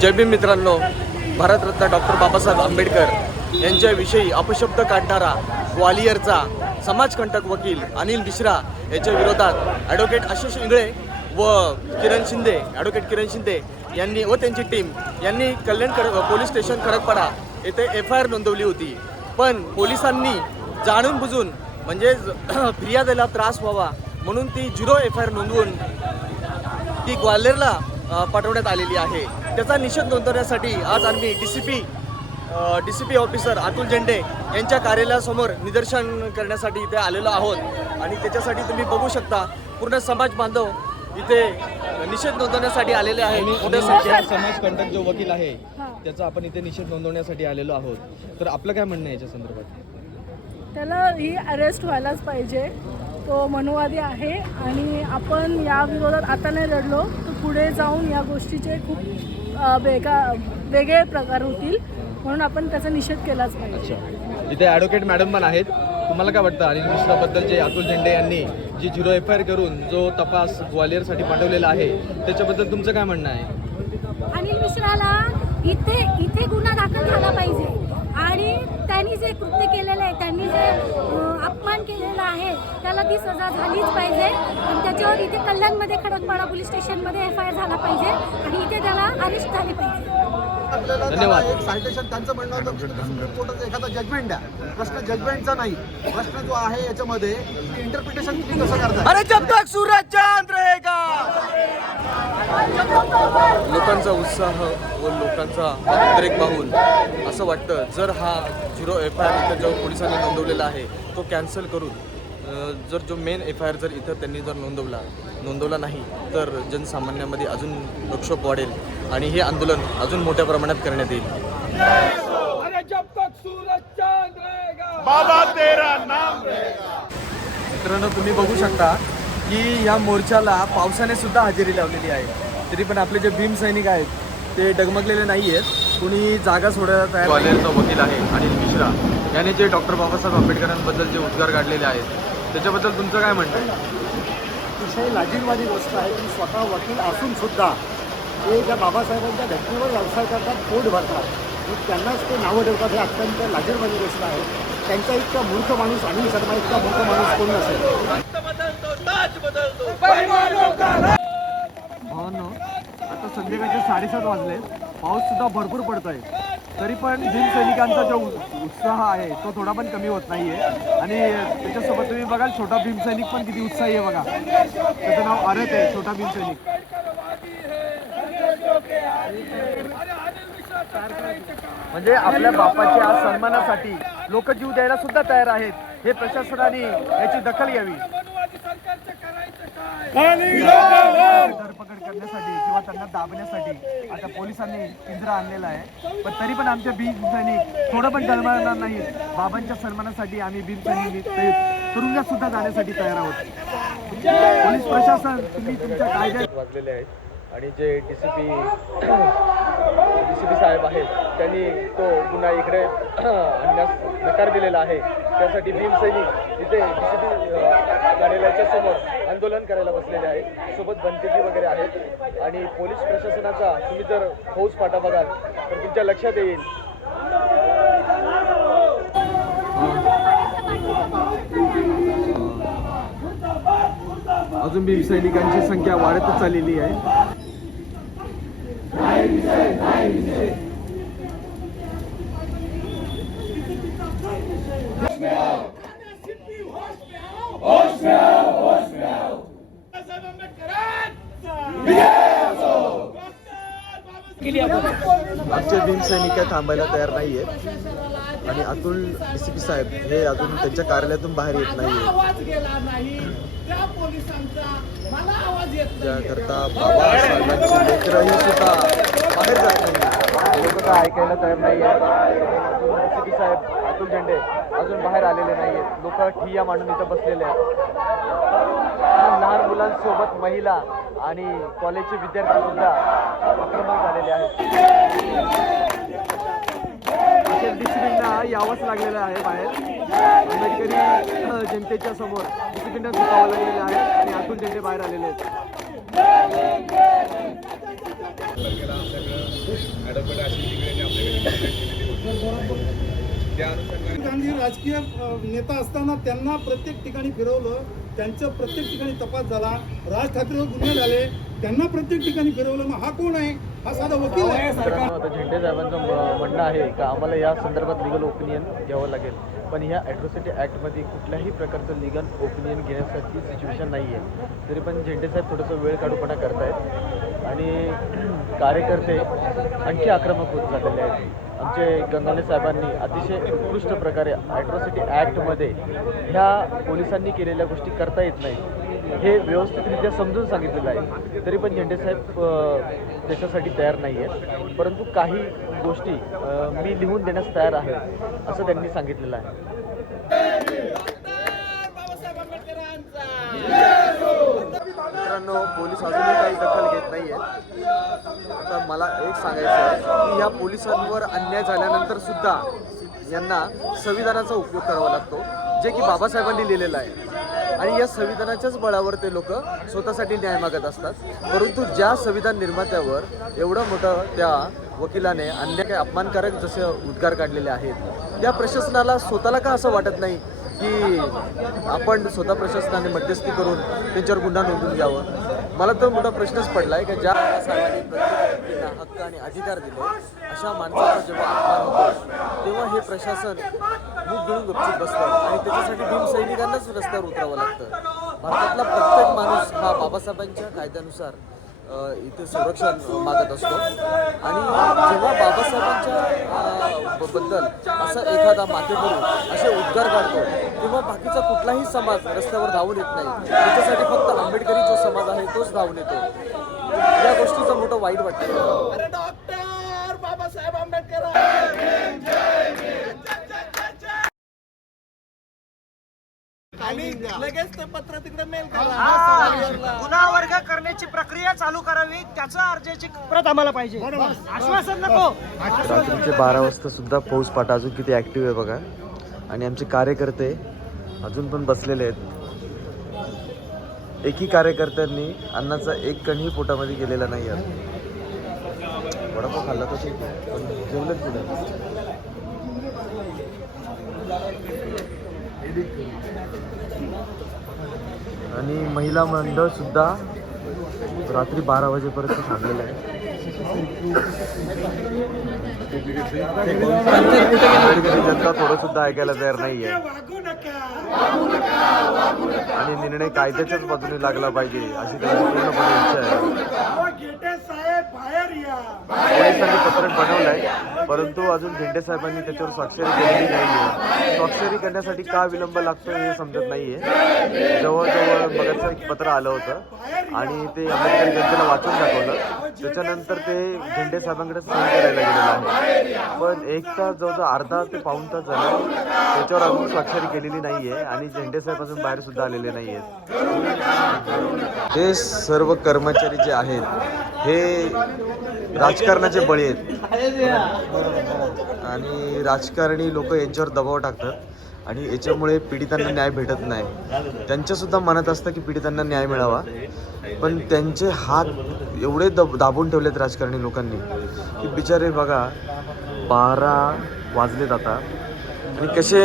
जय भीम मित्रांनो, भारतरत्न डॉक्टर बाबासाहेब आंबेडकर यांच्याविषयी अपशब्द काढणारा ग्वालियरचा समाजकंटक वकील अनिल मिश्रा याच्या विरोधात ॲडव्होकेट आशिष इंगळे व ॲडव्होकेट किरण शिंदे यांनी व त्यांची टीम यांनी पोलीस स्टेशन खरकपाडा येथे FIR नोंदवली होती. पण पोलिसांनी जाणून बुजून म्हणजे फिर्यादीला त्रास व्हावा म्हणून ती 0 FIR नोंदवून ती ग्वाल्हेरला पाठवण्यात आलेली आहे. त्याचा निषेध नोंदवण्यासाठी आज आम्ही DCP ऑफिसर अतुल झेंडे यांच्या कार्यालयासमोर निदर्शन करण्यासाठी इथे आलेलो आहोत आणि त्याच्यासाठी तुम्ही बघू शकता पूर्ण समाज बांधव इथे निषेध नोंदवण्यासाठी आलेले आहे. मोठ्या संख्येने समाजकंटक जो वकील आहे त्याचा आपण इथे निषेध नोंदवण्यासाठी आलेलो आहोत. तर आपलं काय म्हणणं आहे याच्या संदर्भात? त्याला ही अरेस्ट व्हायलाच पाहिजे. तो मनुवादी आहे आणि आपण या विरोधात आता नाही लढलो तर पुढे जाऊन या गोष्टीचे खूप वेगळे प्रकार होतील, म्हणून आपण त्याचा निषेध केलाच पाहिजे. इथे ॲडव्होकेट मॅडम पण आहेत. तुम्हाला काय वाटतं अनिल मिश्राबद्दल जे अतुल झेंडे यांनी जी 0 FIR करून जो तपास ग्वालियरसाठी पाठवलेला आहे त्याच्याबद्दल तुमचं काय म्हणणं आहे? अनिल मिश्राला इथे गुन्हा दाखल झाला पाहिजे आणि त्यांनी जे कृत्य केलेलं आहे, त्यांनी जे अपमान केलेला आहे त्याला ती सजा झालीच पाहिजे आणि त्याच्यावर इथे कल्याणमध्ये खडकपाडा पोलीस स्टेशनमध्ये FIR झाला पाहिजे आणि इथे त्याला अरेस्ट झाली पाहिजे. धन्यवाद. एक सायटेशन त्यांचं म्हणणं होतं सुप्रीम कोर्टाचं एखादा जजमेंट द्या. प्रश्न जजमेंटचा नाही, प्रश्न जो आहे याच्यामध्ये इंटरप्रिटेशन तुम्ही कसं करताय? अरे जब तक सूरज चांद रहेगा. लोकांचा उत्साह व लोकांचा उद्रेक पाहून असं वाटतं जर हा 0 FIR जो पोलिसांनी नोंदवलेला आहे तो कॅन्सल करून जर जो मेन FIR जर इथं त्यांनी जर नोंदवला नाही तर जनसामान्यामध्ये अजून प्रक्षोभ वाढेल आणि हे आंदोलन अजून मोठ्या प्रमाणात करण्यात येईल. मित्रांनो, तुम्ही बघू शकता की या मोर्चाला पावसाने सुद्धा हजेरी लावलेली आहे. तरी पण आपले जे भीम सैनिक आहेत ते डगमगलेले नाही आहेत. कुणी जागा सोडायला तयार. ग्वालियरचा वकील आहे अनिल मिश्रा याने जे डॉक्टर बाबासाहेब आंबेडकरांबद्दल जे उद्गार काढलेले आहेत त्याच्याबद्दल तुमचं काय म्हणणं आहे? अतिशय लाजीरवाणी गोष्ट आहे की स्वतः वकील असून सुद्धा ते ज्या बाबासाहेबांच्या घटनेवर व्यवसाय करतात, पोट भरतात, मग त्यांनाच ते नावं ठेवतात. हे अत्यंत लाजीरवाणी गोष्ट आहे. त्यांच्या इतका मूर्ख माणूस अनिल शर्मा इतका मूर्ख माणूस कोण नसेल. भावांनो, आता संध्याकाळचे 7:30 वाजले. पाऊस सुद्धा भरपूर पडतोय. तरी पण भीम सैनिकांचा जो उत्साह आहे तो थोडा पण कमी होत नाहीये आणि त्याच्यासोबत तुम्ही बघाल छोटा भीम सैनिक पण किती उत्साही आहे बघा. त्याचं नाव आरत आहे, छोटा भीम सैनिक. म्हणजे आपल्या बापाच्या सन्मानासाठी लोक जीव द्यायला सुद्धा तयार आहेत. हे प्रशासनाने याची दखल घ्यावी. धरपकड करण्यासाठी किंवा त्यांना दाबण्यासाठी आता पोलिसांनी पिंजरा आणलेला आहे. पण तरी पण आमचे भीम सैनिक थोडं पण गलबलणार नाही. बाबांच्या सन्मानासाठी आम्ही भीम सैनिक तुरुंगात सुद्धा जाण्यासाठी तयार आहोत. पोलीस प्रशासन तुम्ही तुमच्या कायद्यात वाजलेले आहेत आणि जे DCP साहेब आहेत त्यांनी तो गुन्हा इकडे आणण्यास नकार दिलेला आहे. त्यासाठी भीम सैनिक इथे DCP कार्यालयाच्या समोर आंदोलन करायला बसलेले आहेत. सोबत बनतेजी वगैरे आहेत आणि पोलीस प्रशासनाचा तुम्ही जर फौज फाटा बघाल तर तुमच्या लक्षात येईल. अजून भीम सैनिकांची संख्या वाढतच चाललेली आहे. आमचे भीम सैनिक थांबायला तयार नाहीये आणि अतुल DCP साहेब हे अजून त्यांच्या कार्यालयातून बाहेर येत नाहीये. त्याकरता बाबासाहेबांचे लेकरही सुद्धा बाहेर जात नाही. लोक काय ऐकायला तयार नाही आहे. DCP साहेब अतुल झेंडे अजून बाहेर आलेले नाही आहेत. लोक ठिय्या मांडून इथं बसलेले आहेत. लहान मुलांसोबत महिला आणि कॉलेजचे विद्यार्थी सुद्धा आक्रमक झालेले आहेत. DCPंना यावंच लागलेलं आहे बाहेर. आंबेडकरी जनतेच्या समोर DCPंना झुकावं लागलेलं आहे आणि अतुल झेंडे बाहेर आलेले आहेत. गांधी राजकीय नेता असताना त्यांना प्रत्येक ठिकाणी फिरवलं, त्यांचं प्रत्येक ठिकाणी तपास झाला, राज ठाकरेवर गुन्हे झाले, त्यांना प्रत्येक ठिकाणी फिरवलं. मग हा कोण आहे? हा साधा वकील आहे. आता झेंडे साहेबांचं म्हणणं आहे का आम्हाला या संदर्भात लिगल ओपिनियन घ्यावं लागेल, पण ह्या ॲट्रॉसिटी ॲक्टमध्ये कुठल्याही प्रकारचं लिगल ओपिनियन घेण्यासाठी सिच्युएशन नाही आहे. तरी पण झेंडे साहेब थोडंसं वेळ काढूपणा करतायत आणि कार्यकर्ते आणखी आक्रमक होत चाललेले आहेत. आमचे गंगावणे साहेबांनी अतिशय उत्कृष्ट प्रकारे ॲट्रॉसिटी ॲक्टमध्ये ह्या पोलिसांनी केलेल्या गोष्टी करता येत नाही हे व्यवस्थितरित्या समजून सांगितलेलं आहे. तरी पण झेंडे साहेब त्याच्यासाठी तयार नाही आहेत, परंतु काही गोष्टी मी लिहून देण्यास तयार आहे असं त्यांनी सांगितलेलं आहे. मित्रांनो, पोलीस अजूनही काही दखल घेत नाही आहेत. आता मला एक सांगायचं आहे की या पोलिसांवर अन्याय झाल्यानंतर सुद्धा यांना संविधानाचा उपयोग करावा लागतो, जे की बाबासाहेबांनी लिहिलेलं आहे. आणि या संविधानाच्याच बळावर ते लोक स्वतःसाठी न्याय मागत असतात. परंतु ज्या संविधान निर्मात्यावर एवढं मोठं त्या वकिलाने अन्याय अपमानकारक जसे उद्गार काढलेले आहेत, त्या प्रशासनाला स्वतःला का असं वाटत नाही की आपण स्वतः प्रशासनाने मध्यस्थी करून त्यांच्यावर गुन्हा नोंदवून घ्यावं? मला तर मोठा प्रश्नच पडला आहे की ज्या साहेबांनी प्रत्येक व्यक्तीला हक्क आणि अधिकार दिले, अशा माणसाचा जेव्हा अपमान होतो तेव्हा हे प्रशासन मूग गिळून गपचूप बसतं आणि त्याच्यासाठी भीमसैनिकांनाच रस्त्यावर उतरावं लागतं. भारतातला प्रत्येक माणूस हा बाबासाहेबांच्या कायद्यानुसार इथे संरक्षण मागत असतो. आणि जेव्हा बाबासाहेबांच्या बद्दल असा एखादा माथेकरू असे उद्गार काढतो, तेव्हा बाकीचा कुठलाही समाज रस्त्यावर धावून येत नाही. त्याच्यासाठी फक्त आंबेडकरी जो समाज आहे तोच धावून येतो. या गोष्टीचं मोठं वाईट वाटतं. अरे डॉक्टर बाबासाहेब आंबेडकर आणि लगेच ते पत्र तिकडे मेल करा. गुन्हा वर्ग करण्याची प्रक्रिया चालू करावी, त्याचा अर्जाची प्रत आम्हाला पाहिजे. आश्वासन नको. रात्रीचे 12 वाजता सुद्धा फौजफाटा अजून किती ॲक्टिव्ह आहे बघा. आणि आमचे कार्यकर्ते अजून पण बसलेले आहेत. एकही कार्यकर्त्यांनी अन्नाचा एक कणही पोटामध्ये गेलेला नाही आहे. वडापाव खाल्ला तर ठीक आहे, पण जेवलंच पुढे. आणि महिला मंडळ सुद्धा रात्री 12 वाजेपर्यंत थांबलेलं आहे. जनता थोडं सुद्धा ऐकायला तयार नाही आहे आणि निर्णय कायद्याच्याच बाजूने लागला पाहिजे अशी त्यांची पूर्णपणे इच्छा आहे. पोलिसांनी पत्रक बनवलंय, परंतु अजून झेंडे साहेबांनी त्याच्यावर स्वाक्षरी केलेली नाहीये. स्वाक्षरी करण्यासाठी का विलंब लागतो हे समजत नाहीये. जवळजवळ मगाचं एक पत्र आलं होतं आणि ते आंबेडकरी जनतेला वाचून दाखवलं. त्याच्यानंतर ते झेंडे साहेबांकडे सही करायला गेलेलं आहे. पण एक तास जवळजवळ अर्धा ते पाऊण तास झाला त्याच्यावर अजून स्वाक्षरी केलेली नाहीये आणि झेंडे साहेब अजून बाहेर सुद्धा आलेले नाही आहेत. हे सर्व कर्मचारी जे आहेत हे राजकारणाचे बळी आहेत आणि राजकारणी लोक यांच्यावर दबाव टाकतात आणि याच्यामुळे पीडितांना न्याय भेटत नाही. त्यांच्यासुद्धा मनात असतं की पीडितांना न्याय मिळावा, पण त्यांचे हात एवढे दाबून ठेवलेत राजकारणी लोकांनी की बिचारे बघा 12 वाजले जातात आणि कसे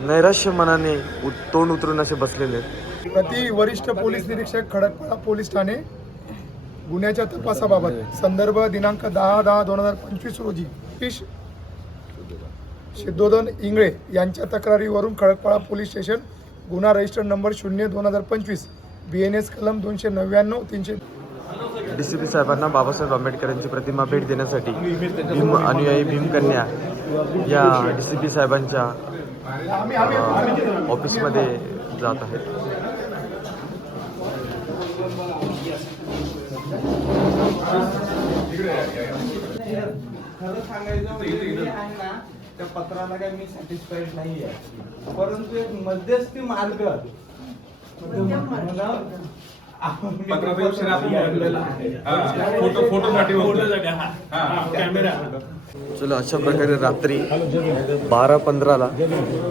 नैराश्य मनाने तोंड उतरून असे बसलेले आहेत. प्रति वरिष्ठ पोलीस निरीक्षक खडकपाडा पोलीस ठाणे गुन्ह्याच्या तपासाबाबत संदर्भ दिनांक 10/10/2025 रोजी सिद्धोदन इंगळे यांच्या तक्रारीवरून खडकपाडा पोलीस स्टेशन गुन्हा रजिस्टर नंबर 0/2025 BNS कलम 299-300. DCP साहेबांना बाबासाहेब आंबेडकरांची प्रतिमा भेट देण्यासाठी भीम अनुयायी भीमकन्या या DCP साहेबांच्या ऑफिसमध्ये जात आहेत. खरं सांगायचं म्हणजे आहे ना, त्या पत्राला काही मी सॅटिस्फाईड नाही आहे, परंतु एक मध्यस्थी मार्ग चलो, अशा प्रकारे रात्री 12:15ला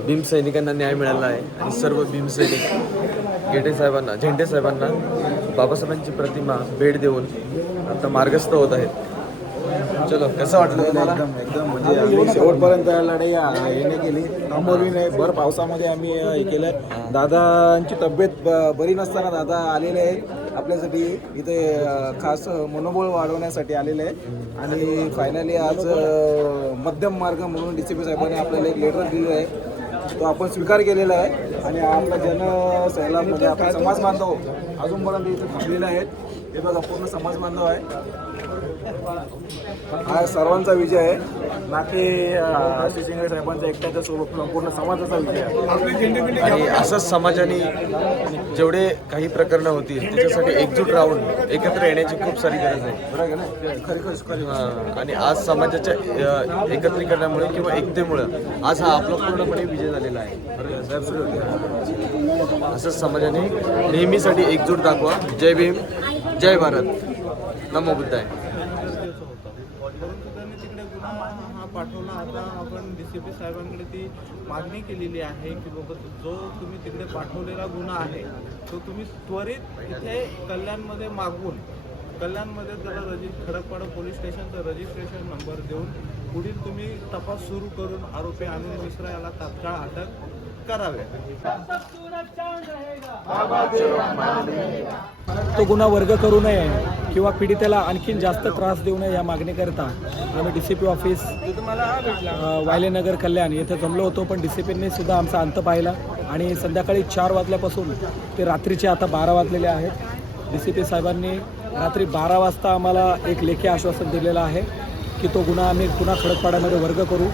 भीमसैनिकांना न्याय मिळाला आहे आणि सर्व भीमसैनिक झेंडे साहेबांना बाबासाहेबांची प्रतिमा भेट देऊन आता मार्गस्थ होत आहेत. चलो कसं वाटलं तुम्हाला? एकदम म्हणजे आम्ही शेवटपर्यंत लढाई येणे केली, थांबवली नाही. भर पावसामध्ये आम्ही हे केलं. दादांची तब्येत बरी नसताना दादा आलेले आहेत आपल्यासाठी इथे, खास मनोबळ वाढवण्यासाठी आलेले आहेत. आणि फायनली आज मध्यम मार्ग म्हणून DCP साहेबांनी आपल्याला एक लेटर दिलेलं आहे, तो आपण स्वीकार केलेला आहे. आणि आपला जनसैलामध्ये आपला समाज बांधव अजूनपर्यंत इथे थांबलेले आहेत. हे बघा पूर्ण समाज बांधव आहे. हा सर्वांचा विजय आहे, ना की आशिष इंगळे साहेबांचा एकट्याचा सोबत संपूर्ण समाजाचा विजय आहे. आणि असंच समाजाने जेवढे काही प्रकरणं होतील त्याच्यासाठी एकजूट राहून एकत्र येण्याची खूप सारी गरज आहे. हां, आणि आज समाजाच्या एकत्रीकरणामुळे किंवा एकतेमुळे आज हा आपला पूर्णपणे विजय झालेला आहे. असंच समाजाने नेहमीसाठी एकजूट दाखवा. जय भीम, जय भारत, नमो बुद्धाय. परंतु त्यांनी तिकडे गुन्हा हा पाठवला. आता आपण DCP साहेबांकडे ती मागणी केलेली आहे की बाबा जो तुम्ही तिकडे पाठवलेला गुन्हा आहे तो तुम्ही त्वरित इथे कल्याणमध्ये मागवून कल्याणमध्ये त्याला खडकपाडा पोलीस स्टेशनचा रजिस्ट्रेशन नंबर देऊन पुढील तुम्ही तपास सुरू करून आरोपी अनिल मिश्रा याला तात्काळ अटक करावे. तो गुन्हा वर्ग करू नये किंवा पीडितेला आणखीन जास्त त्रास देऊ नये या मागणीकरिता आम्ही DCP ऑफिस वायलेनगर कल्याण येथे जमलो होतो. पण DCPंनी सुद्धा आमचा अंत पाहिला आणि संध्याकाळी 4 वाजल्यापासून ते रात्रीचे आता 12 वाजलेले आहेत. DCP साहेबांनी रात्री 12 वाजता आम्हाला एक लेखी आश्वासन दिलेलं आहे की तो गुन्हा आम्ही पुन्हा खडकपाड्यामध्ये वर्ग करू